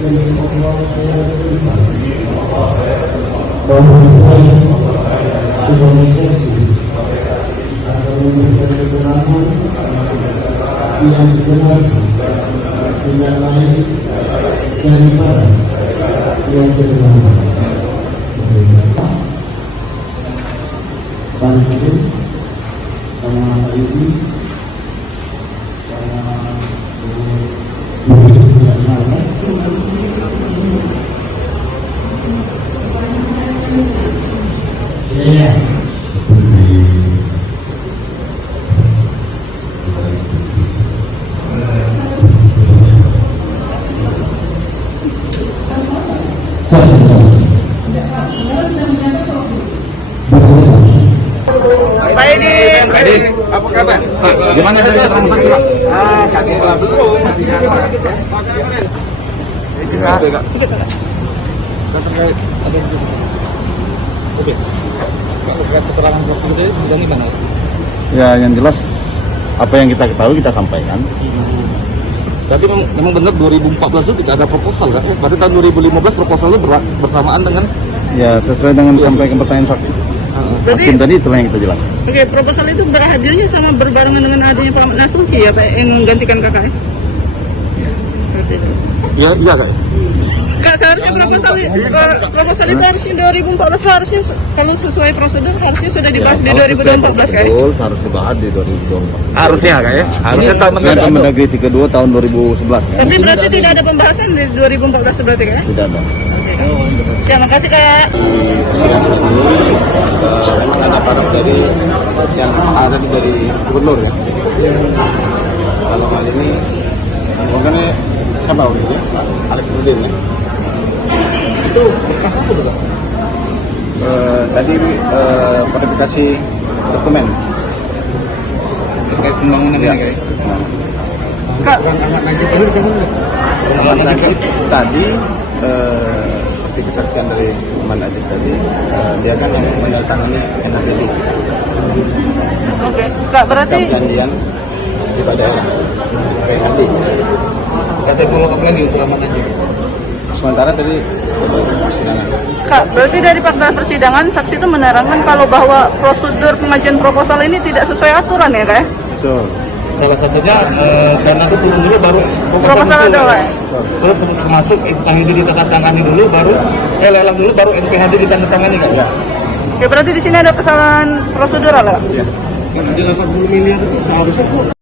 bahwa saya Indonesia akan memberikan keterangan yang sebenar tidak lain daripada yang sebenarnya. Balik lagi sama ini sama iya. Pak Edi, apa kabar? Gimana dari transaksi, Pak? Kami belum. Keterangan saksi itu dari mana? Ya, yang jelas apa yang kita ketahui kita sampaikan. Tapi memang benar 2014 itu tidak ada proposal kan? Pada tahun 2015 proposalnya bersamaan dengan Ya, sesuai dengan disampaikan pertanyaan saksi. Hakim tadi itulah yang kita jelaskan. Oke, proposal itu berhadirnya sama berbarengan dengan adanya Pak Nasuki ya Pak yang menggantikan kakak ya? iya Kak. Kak, seharusnya proposal itu harusnya 2014 harusnya kalau sesuai prosedur harusnya sudah dibahas di 2014 Kak. Betul, harus dibahas di 2014. Harusnya Kak ya. Harusnya tahun Mendagri 32 tahun 2011 kan? Tapi berarti tidak ada pembahasan di 2014 berarti Kak? Tidak ada. Terima kasih Kak. memang ada paraf dari yang ada dari gubernur ya. Kalau hal ini makanya siapa orang itu ya, Pak Alex Nurdin ya. Itu bekas apa tuh Kak? Tadi verifikasi dokumen Terkait pembangunan ya. ini Kak. Kak, Anak Najib tadi kamu tadi seperti kesaksian dari teman Najib tadi, dia kan yang menandatangani NHDI. oke. Kak, berarti Perjanjian di daerah PNHD. kata mau apa lagi untuk aman Najib? Sementara tadi persidangan. Kak, berarti dari fakta persidangan saksi itu menerangkan kalau bahwa prosedur pengajuan proposal ini tidak sesuai aturan ya Kak? Betul. Salah satunya karena itu turun dulu baru Proposal itu. ada Kak? Terus masuk NPHD ditandatangani dulu baru lelang dulu baru NPHD ditandatangani kan? Ya. Oke, berarti di sini ada kesalahan prosedural Kak? Ya. Di 80 miliar itu seharusnya kok